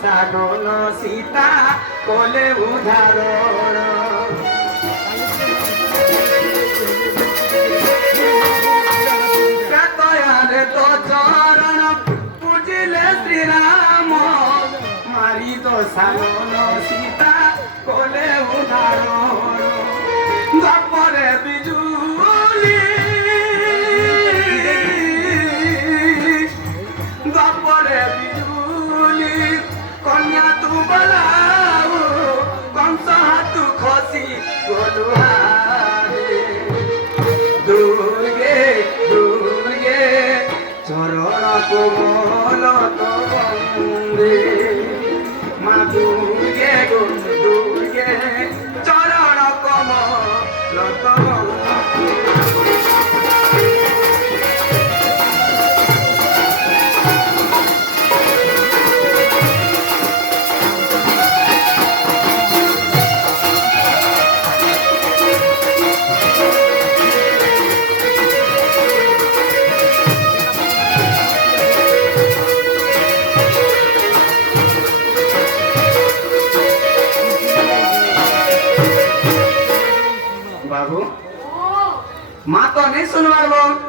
সাধন সীতা কোলে উদাহরণ দয়ালে তো চরণ পুজিলে শ্রীরাম মারি তো সাধন সীতা কোলে উদাহরণ বাপরে বিজুলি বাপরে বিজুলি কন্যা তু বলাও কংস হাতু খসি গোলুহারে দুর্গে দুর্গে চরণ কোমল তো বন্দে মা দুর্গে গো দুর্গে চরণ কোমল তো बाबू माँ तो नहीं सुन